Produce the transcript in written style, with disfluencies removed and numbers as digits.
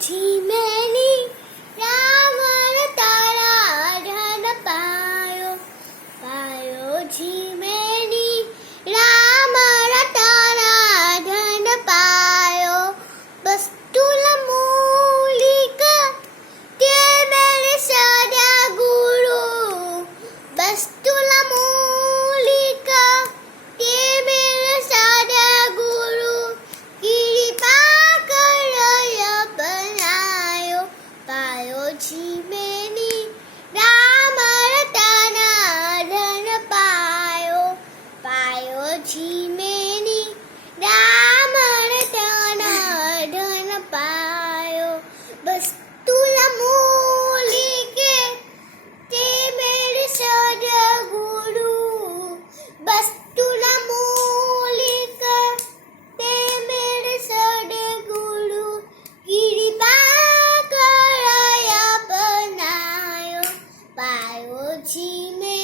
જીમેની રાવણ તારા ધન પાયો પાયો જીમેની રાવણ તારા ધન પાયો બસ્તુલ મૂલિક તે મેરે સદા ગુરુ બસ્તુલ મૂલિક તે મેરે સદા ગુરુ કૃપા કરય બનાયો પાયો જીમેની રામર તારા ધન પાયો પાયો જીમેની રામર તારા ધન પાયો બસ્તુલ મૂલિકે તે મેરે સદગુરુ બસ્તુલ મૂલિક તે મેરે સદગુરુ કૃપા કરય બનાયો પાયો જીમે